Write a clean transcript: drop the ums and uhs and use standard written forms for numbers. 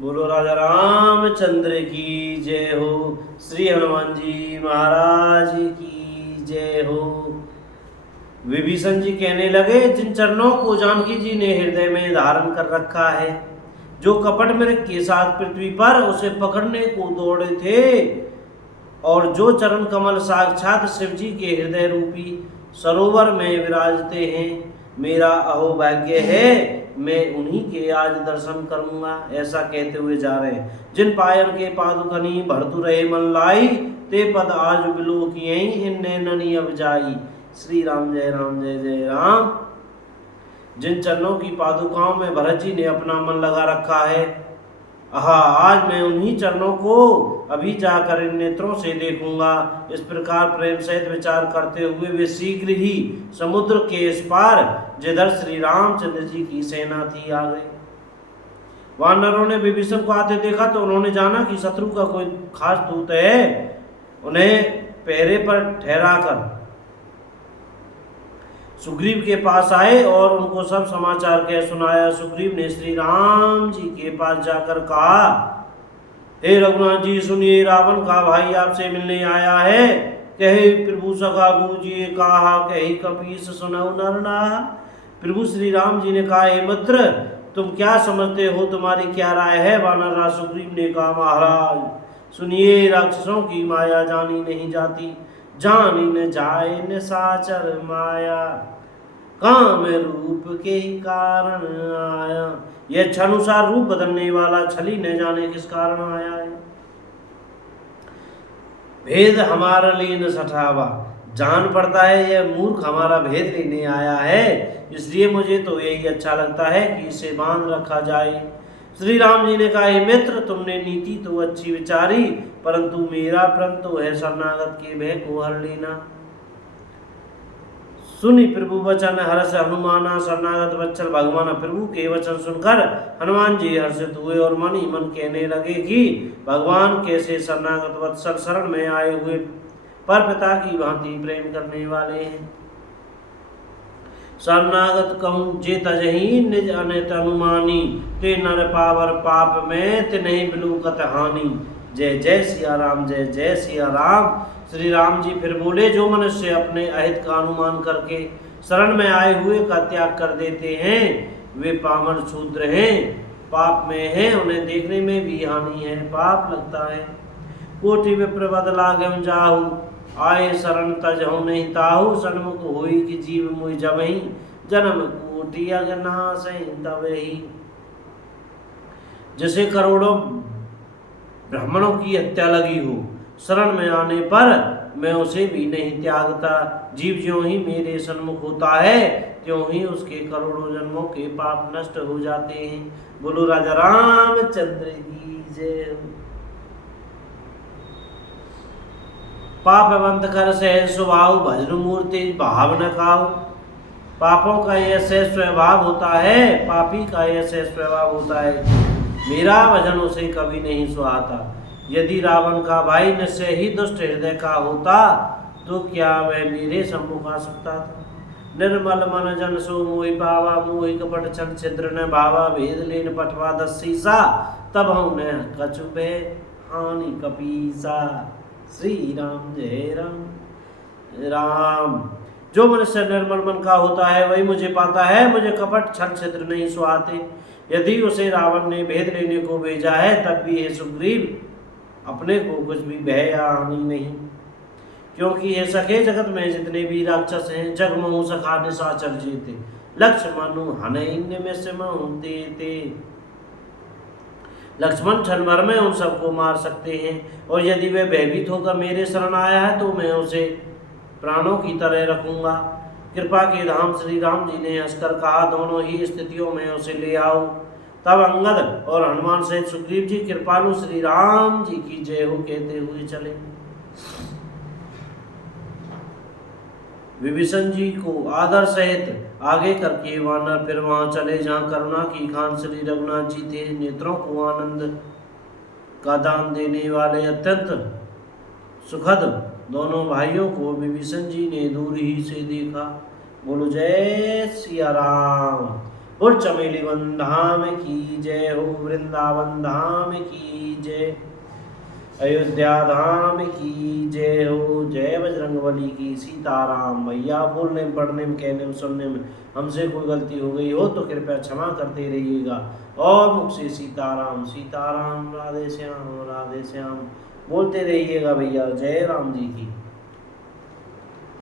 बोलो राजा रामचंद्र की जय हो। श्री हनुमान जी महाराज की जय हो। विभीषण जी कहने लगे, जिन चरणों को जानकी जी ने हृदय में धारण कर रखा है, जो कपट मृग के साथ पृथ्वी पर उसे पकड़ने को दौड़े थे, और जो चरण कमल साक्षात शिव जी के हृदय रूपी सरोवर में विराजते हैं, मेरा अहोभाग्य है, मैं उन्हीं के आज दर्शन करूंगा। ऐसा कहते हुए जा रहे हैं। जिन पायल के पादुकनी भरतु रहे मन लाई, ते पद आज बिलो किए इन नैननी अब जाई। श्री राम जय जय राम। जिन चरणों की पादुकाओं में भरत जी ने अपना मन लगा रखा है, आज मैं उन्हीं चरणों को अभी जाकर इन नेत्रों से देखूंगा। इस प्रकार प्रेम सहित विचार करते हुए वे शीघ्र ही समुद्र के इस पार, जिधर श्री रामचंद्र जी की सेना थी, आ गए। वानरों ने विभीषण को आते देखा तो उन्होंने जाना कि शत्रु का कोई खास दूत है। उन्हें पहरे पर ठहराकर सुग्रीव के पास आए और उनको सब समाचार कह सुनाया। सुग्रीव ने श्री राम जी के पास जाकर कहा, हे रघुनाथ जी सुनिए, रावण का भाई आपसे मिलने आया है। कहे प्रभु सखा बूझिए कहा, कही कपीस सुनऊ नरना। प्रभु श्री राम जी ने कहा, हे मित्र, तुम क्या समझते हो, तुम्हारी क्या राय है। वानर राज सुग्रीव ने कहा, महाराज सुनिए, राक्षसों की माया जानी नहीं जाती, जानी न जाए निशाचर माया, काम रूप के ही कारण आया। यह छनुसार रूप बदलने वाला छली न जाने किस कारण आया है। भेद हमारा लीन सठावा, जान पड़ता है यह मूर्ख हमारा भेद लेने आया है, इसलिए मुझे तो यही अच्छा लगता है कि इसे बांध रखा जाए। श्री राम जी ने कहा, हे मित्र, तुमने नीति तो अच्छी विचारी, परंतु मेरा प्रण तो है शरणागत के भय को हर लेना। सुनि प्रभु वचन हर्ष हनुमाना, शरणागत वत्सल भगवान। प्रभु के वचन सुनकर हनुमान जी हर्षित हुए और मन ही मन कहने लगे कि भगवान कैसे शरणागत वत्सल शरण में आए हुए पर पिता की भांति प्रेम करने वाले हैं। शरणागत कहूँ जे तजही निज अनित अनुमानी, ते नर पावर पाप में ते नहीं बिलूकत हानि। जय जय सिया राम, जय जय सिया राम। श्री राम जी फिर बोले, जो मनुष्य अपने अहित का अनुमान करके शरण में आए हुए का त्याग कर देते हैं, वे पामर शूद्र हैं, पाप में हैं, उन्हें देखने में भी हानि है, पाप लगता है। कोटि विप्र बदला गम जाहू, आए शरण तजहु नहीं ताहू, सन्मुख होई कि जीव मुई जबही, जन्म कोटि अगनासहि तबहि। जैसे करोड़ों ब्राह्मणों की हत्या लगी हो, शरण में आने पर मैं उसे भी नहीं त्यागता। जीव ज्यों ही मेरे सन्मुख होता है, त्यों ही उसके करोड़ों जन्मों के पाप नष्ट हो जाते हैं। बोलो राजा रामचंद्र की जय। पापवंत कर सहज स्वभाव, भजन मूर्ति भाव न खाओ। पापों का यह सहज स्वभाव होता है, पापी का यह सहज स्वभाव होता है, मेरा भजन उसे कभी नहीं सुहाता। यदि रावण का भाई निश्चय ही दुष्ट हृदय का होता, तो क्या वह मेरे सम्मुख आ सकता था। निर्मल मन जन सो मोहि पावा, मोहि कपट छल छिद्र न भावा, भेद लेन पठवा दस सीसा, तब हम न कछु भय हानि कपीसा। श्री राम जय राम। जो मनुष्य निर्मल मन का होता है वही मुझे पाता है, मुझे कपट छल छिद्र नहीं सुहाते। यदि उसे रावण ने भेद लेने को भेजा है, तब भी हे सुग्रीव, अपने को कुछ भी भय या हानि नहीं, क्योंकि ये सखे जगत में जितने भी राक्षस हैं, जग महु सखा निशाचर जीते, लक्ष्य मनु हनैन्य में से देते। लक्ष्मण क्षण भर में उन सबको मार सकते हैं, और यदि वह भयभीत होकर मेरे शरण आया है तो मैं उसे प्राणों की तरह रखूंगा। कृपा के धाम श्री राम जी ने हंसकर कहा, दोनों ही स्थितियों में उसे ले आओ। तब अंगद और हनुमान सहित सुग्रीव जी कृपालु श्री राम जी की जय हो कहते हुए चले। विभीषण जी को आदर सहित आगे करके वानर फिर वहां चले जहां करुणा की खान श्री रघुनाथ जी थे। नेत्रों को आनंद का दान देने वाले अत्यंत सुखद दोनों भाइयों को विभीषण जी ने दूर ही से देखा। बोलो जय सिया राम। और चमेली वन धाम की जय हो, वृंदावन धाम की जय, अयोध्या धाम की जय हो। जय बजरंगबली की, सीताराम। भैया बोलने में, पढ़ने में, कहने में, सुनने में हमसे कोई गलती हो गई हो तो कृपया क्षमा करते रहिएगा। और मुख से सीताराम सीताराम, राधे श्याम राधे श्याम बोलते रहिएगा भैया। जय राम जी की।